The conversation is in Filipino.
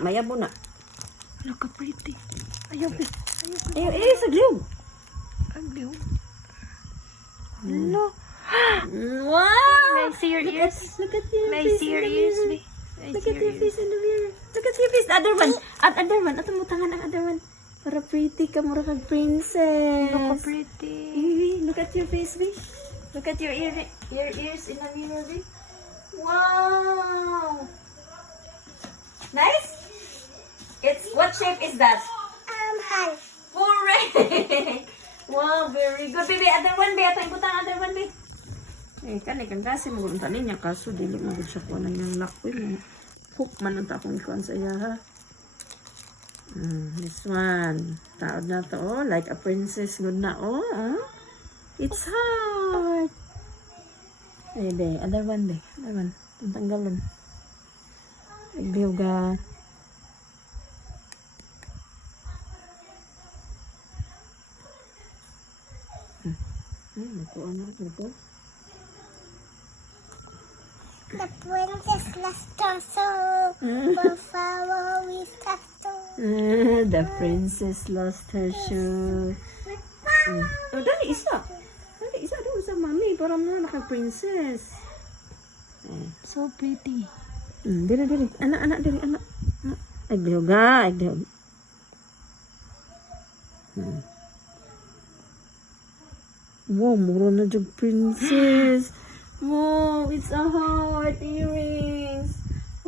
Mayabo na. Look how pretty. Ayaw, be. Ayaw, sa glue. Agliw. Hello. Wow! May I see your ears? Look at your May I face see in your the ears, mirror. be? May I Look see at your your ears? face in the mirror. Look at your face. The other one. Other one. Ato mo tangan ang other one. Para pretty ka, mura kag princess. Look how pretty. Look at your face, be. Look at your ears in the mirror, be. Wow! Nice? What shape is that? Hand. Correct! Wow, very good. Baby, other one, be. Ato yung other one, be. Eh, kang kasi magunta niya. Kaso, dili mo siya po na niyang lakwi mo. Hook man ang takong ikuan sa iya, ha? This one. Taod na to, oh. Like a princess. Good na, oh. It's hard. Eh, be. Other one, be. Other one. Tanggalon. Igbiyoga. Nakuha na ito. The princess lost her soul. Will follow with her soul. The princess lost her shoe. Oh, dali isa. Dali isa. Dali isa, mami. Parang na naka-princess. So pretty. Dili. Anak, dili. Anak. Igbiyoga. Wow, mura na dyan princess. Wow, it's a heart earrings.